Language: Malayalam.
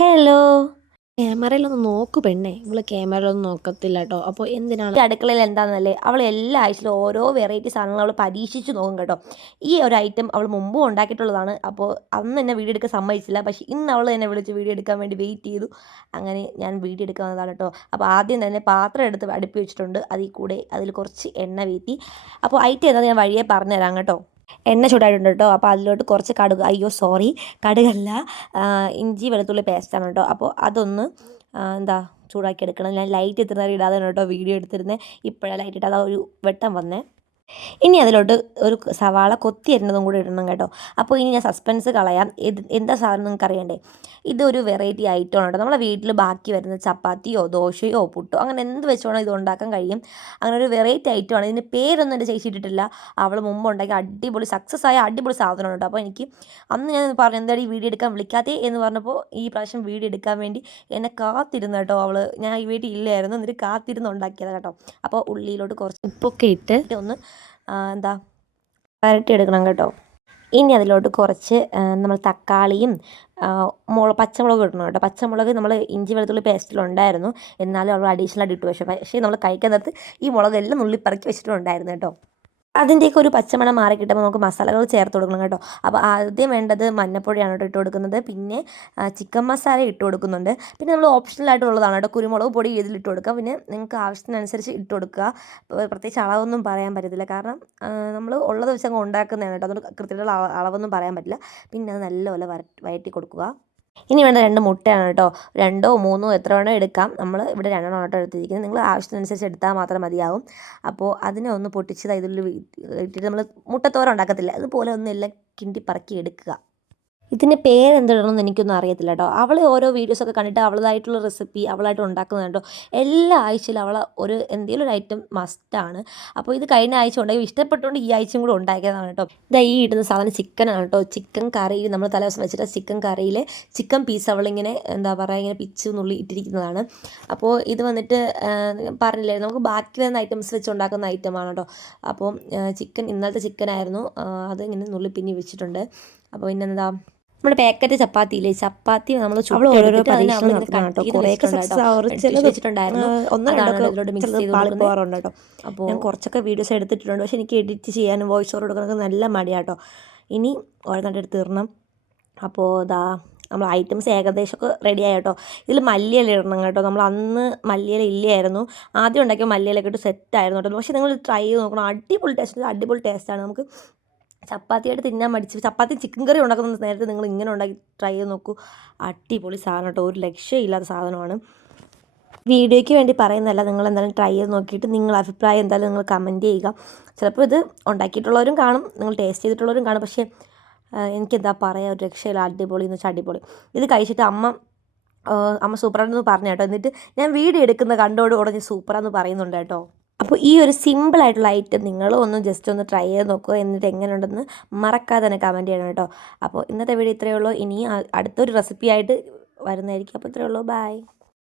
ഹലോ. ക്യാമറയിലൊന്ന് നോക്കു പെണ്ണേ, ഇവള് ക്യാമറയിലൊന്നും നോക്കത്തില്ല കേട്ടോ. അപ്പോൾ എന്തിനാണ് ഈ അടുക്കളയിൽ എന്താണെന്നല്ലേ, അവൾ എല്ലാ ആഴ്ചയിലും ഓരോ വെറൈറ്റി സാധനങ്ങൾ അവൾ പരീക്ഷിച്ച് നോക്കും കേട്ടോ. ഈ ഒരു ഐറ്റം അവൾ മുമ്പും ഉണ്ടാക്കിയിട്ടുള്ളതാണ്. അപ്പോൾ അന്ന് എന്നെ വീഡിയോ എടുക്കാൻ സമ്മതിച്ചില്ല, പക്ഷേ ഇന്ന് അവൾ എന്നെ വിളിച്ച് വീഡിയോ എടുക്കാൻ വേണ്ടി വെയിറ്റ് ചെയ്തു. അങ്ങനെ ഞാൻ വീഡിയോ എടുക്കാൻ വന്നതാണ് കേട്ടോ. അപ്പോൾ ആദ്യം തന്നെ പാത്രം എടുത്ത് അടുപ്പി വെച്ചിട്ടുണ്ട്. അതിൽ കുറച്ച് എണ്ണ വീത്തി. അപ്പോൾ ഐറ്റം എന്താണെന്ന് ഞാൻ വഴിയെ പറഞ്ഞുതരാം കേട്ടോ. എണ്ണ ചൂടായിട്ടുണ്ട് കേട്ടോ. അപ്പോൾ അതിലോട്ട് കുറച്ച് കടുക്, കടുകല്ല, ഇഞ്ചി വെളുത്തുള്ളി പേസ്റ്റാണ് കേട്ടോ. അപ്പോൾ അതൊന്ന് ചൂടാക്കി എടുക്കണം. ഞാൻ ലൈറ്റ് ഇത്ര നേരം ഇടാതെ കേട്ടോ വീഡിയോ എടുത്തിരുന്നത്. ഇപ്പോഴാണ് ലൈറ്റ് ഇട്ടാൽ ഒരു വെട്ടം വന്നേ. ഇനി അതിലോട്ട് ഒരു സവാള കൊത്തി അരിഞ്ഞതും കൂടി ഇടണം കേട്ടോ. അപ്പോൾ ഇനി ഞാൻ സസ്പെൻസ് കളയാം. എന്താ സാധനം നിങ്ങൾക്ക് അറിയണ്ടേ? ഇതൊരു വെറൈറ്റി ഐറ്റമാണ് കേട്ടോ. നമ്മളെ വീട്ടിൽ ബാക്കി വരുന്ന ചപ്പാത്തിയോ ദോശയോ പുട്ടോ അങ്ങനെ എന്ത് വെച്ചോണോ ഇത് ഉണ്ടാക്കാൻ കഴിയും. അങ്ങനെ ഒരു വെറൈറ്റി ഐറ്റമാണ്. ഇതിന് പേരൊന്നും എൻ്റെ ചേച്ചി ഇട്ടിട്ടില്ല. അവൾ മുമ്പ് ഉണ്ടാക്കി അടിപൊളി സക്സസ് ആയ അടിപൊളി സാധനമാണ് കേട്ടോ. അപ്പോൾ എനിക്ക് അന്ന് ഞാൻ പറഞ്ഞു എന്തായാലും ഈ വീഡിയോ എടുക്കാൻ വിളിക്കാത്തേ എന്ന് പറഞ്ഞപ്പോൾ ഈ പ്രാവശ്യം വീഡിയോ എടുക്കാൻ വേണ്ടി എന്നെ കാത്തിരുന്നു കേട്ടോ. ഞാൻ ഈ വീട്ടിൽ ഇല്ലായിരുന്നു, എന്നിട്ട് കാത്തിരുന്ന് ഉണ്ടാക്കിയത് കേട്ടോ. അപ്പോൾ ഉള്ളിയിലോട്ട് കുറച്ച് ഉപ്പൊക്കെ ഇട്ട് ഒന്ന് വരട്ടിയെടുക്കണം കേട്ടോ. ഇനി അതിലോട്ട് കുറച്ച് നമ്മൾ തക്കാളിയും പച്ചമുളക് ഇടണം കേട്ടോ. പച്ചമുളക് നമ്മൾ ഇഞ്ചി വെളുത്തുള്ളി പേസ്റ്റിലുണ്ടായിരുന്നു, എന്നാലും അവൾ അഡീഷണൽ ആയിട്ട് ഇട്ട് പക്ഷേ നമ്മൾ കഴിക്കാൻ നേരത്ത് ഈ മുളകെല്ലാം നുള്ളിപ്പറക്കി വെച്ചിട്ടുണ്ടായിരുന്നു കേട്ടോ. അതിൻ്റെയൊക്കെ ഒരു പച്ചമണം മാറി കിട്ടുമ്പോൾ നമുക്ക് മസാലകൾ ചേർത്ത് കൊടുക്കണം കേട്ടോ. അപ്പോൾ ആദ്യം വേണ്ടത് മഞ്ഞൾപ്പൊടിയാണ് കേട്ടോ ഇട്ട് കൊടുക്കുന്നത്. പിന്നെ ചിക്കൻ മസാല ഇട്ട് കൊടുക്കുന്നുണ്ട്. പിന്നെ നമ്മൾ ഓപ്ഷണലായിട്ടുള്ളതാണ് കേട്ടോ. കുരുമുളക് പൊടി ഇതിലിട്ട് കൊടുക്കുക. പിന്നെ നിങ്ങൾക്ക് ആവശ്യത്തിനനുസരിച്ച് ഇട്ട് കൊടുക്കുക. പ്രത്യേകിച്ച് അളവൊന്നും പറയാൻ പറ്റത്തില്ല, കാരണം നമ്മൾ ഉള്ളത് വെച്ച് അങ്ങ് ഉണ്ടാക്കുന്നതാണ് കേട്ടോ. അതുകൊണ്ട് കൃത്യമായിട്ടുള്ള അളവൊന്നും പറയാൻ പറ്റില്ല. പിന്നെ അത് നല്ലപോലെ വഴറ്റി കൊടുക്കുക. ഇനി വേണ്ട 2 മുട്ടയാണ് കേട്ടോ. 2ഓ 3ഓ എത്ര വേണോ എടുക്കാം. നമ്മൾ ഇവിടെ 2 കേട്ടോ എടുത്തിരിക്കുന്നത്. നിങ്ങൾ ആവശ്യത്തിനനുസരിച്ച് എടുത്താൽ മാത്രം മതിയാവും. അപ്പോൾ അതിനെ ഒന്ന് പൊട്ടിച്ച് ഇതിൽ ഇട്ടിട്ട് നമ്മൾ മുട്ടത്തോര ഉണ്ടാക്കത്തില്ല, അതുപോലെ ഒന്ന് എല്ലാം കിണ്ടി പറക്കി എടുക്കുക. ഇതിൻ്റെ പേരെന്തിടണമെന്ന് എനിക്കൊന്നും അറിയത്തില്ല കേട്ടോ. അവൾ ഓരോ വീഡിയോസൊക്കെ കണ്ടിട്ട് അവളതായിട്ടുള്ള റെസിപ്പി അവളായിട്ട് ഉണ്ടാക്കുന്നത് കേട്ടോ. എല്ലാ ആഴ്ചയിലും അവൾ എന്തെങ്കിലും ഒരു ഐറ്റം മസ്റ്റാണ്. അപ്പോൾ ഇത് കഴിഞ്ഞ ആഴ്ച ഉണ്ടാക്കി ഇഷ്ടപ്പെട്ടുകൊണ്ട് ഈ ആഴ്ചയും കൂടെ ഉണ്ടാക്കിയതാണ് കേട്ടോ. ഈ ഇടുന്ന സാധനം ചിക്കനാണ് കേട്ടോ. ചിക്കൻ കറി നമ്മൾ തലേദിവസം വെച്ചിട്ട് ചിക്കൻ കറിയിൽ ചിക്കൻ പീസ് അവളിങ്ങനെ ഇങ്ങനെ പിച്ച് നുള്ളി ഇട്ടിരിക്കുന്നതാണ്. അപ്പോൾ ഇത് വന്നിട്ട് പറഞ്ഞില്ലേ, നമുക്ക് ബാക്കി വരുന്ന ഐറ്റംസ് വെച്ച് ഉണ്ടാക്കുന്ന ഐറ്റമാണ് കേട്ടോ. അപ്പോൾ ഇന്നലത്തെ ചിക്കനായിരുന്നു, അത് ഇങ്ങനെ നുള്ളി പിന്നി വെച്ചിട്ടുണ്ട്. അപ്പോൾ പിന്നെന്താ, നമ്മുടെ പാക്കറ്റ് ചപ്പാത്തിയില്ലേ, ചപ്പാത്തി നമ്മൾ ഓരോരോ കേട്ടോ. അപ്പോൾ ഞാൻ കുറച്ചൊക്കെ വീഡിയോസ് എടുത്തിട്ടുണ്ട്, പക്ഷെ എനിക്ക് എഡിറ്റ് ചെയ്യാനും വോയിസ് ഓവർ കൊടുക്കാനൊക്കെ നല്ല മടിയാട്ടോ. ഇനി ഓരോന്നെടുത്ത് തീർണം. അപ്പോൾ നമ്മൾ ഐറ്റംസ് ഏകദേശമൊക്കെ റെഡി ആയി കേട്ടോ. ഇതിൽ മല്ലിയില ഇടണം കേട്ടോ. നമ്മൾ അന്ന് മല്ലിയില ഇല്ലായിരുന്നു, ആദ്യം ഉണ്ടാക്കിയ മല്ലിയിലൊക്കെ ഇട്ട് സെറ്റായിരുന്നു കേട്ടോ. പക്ഷേ നിങ്ങൾ ട്രൈ ചെയ്ത് നോക്കണം, അടിപൊളി ടേസ്റ്റാണ്. നമുക്ക് ചപ്പാത്തിയായിട്ട് തിന്നാൻ മടിച്ച് ചപ്പാത്തി ചിക്കൻ കറി ഉണ്ടാക്കുന്ന നേരത്തെ നിങ്ങൾ ഇങ്ങനെ ഉണ്ടാക്കി ട്രൈ ചെയ്ത് നോക്കൂ. അടിപൊളി സാധനം കേട്ടോ, ഒരു രക്ഷയില്ലാത്ത സാധനമാണ്. വീഡിയോയ്ക്ക് വേണ്ടി പറയുന്നതല്ല, നിങ്ങൾ എന്തായാലും ട്രൈ ചെയ്ത് നോക്കിയിട്ട് നിങ്ങളുടെ അഭിപ്രായം എന്തായാലും നിങ്ങൾ കമൻറ്റ് ചെയ്യുക. ചിലപ്പോൾ ഇത് ഉണ്ടാക്കിയിട്ടുള്ളവരും കാണും, നിങ്ങൾ ടേസ്റ്റ് ചെയ്തിട്ടുള്ളവരും കാണും. പക്ഷേ എനിക്കെന്താ പറയുക, ഒരു രക്ഷയില്ല, അടിപൊളി എന്ന് വെച്ചാൽ അടിപൊളി. ഇത് കഴിച്ചിട്ട് അമ്മ സൂപ്പറാണെന്ന് പറഞ്ഞു കേട്ടോ. എന്നിട്ട് ഞാൻ വീഡിയോ എടുക്കുന്ന കണ്ടോടുകൂടെ ഞാൻ സൂപ്പറാന്ന് പറയുന്നുണ്ട് കേട്ടോ. അപ്പോൾ ഈ ഒരു സിമ്പിളായിട്ടുള്ള ഐറ്റം നിങ്ങളും ഒന്ന് ജസ്റ്റ് ഒന്ന് ട്രൈ ചെയ്ത് നോക്കുക. എന്നിട്ട് എങ്ങനെയുണ്ടെന്ന് മറക്കാതെ തന്നെ കമൻറ്റ് ചെയ്യണം കേട്ടോ. അപ്പോൾ ഇന്നത്തെ വീഡിയോ ഇത്രയേ ഉള്ളൂ. ഇനി അടുത്തൊരു റെസിപ്പി ആയിട്ട് വരുന്നതായിരിക്കും. അപ്പോൾ ഇത്രയേ ഉള്ളൂ. ബൈ.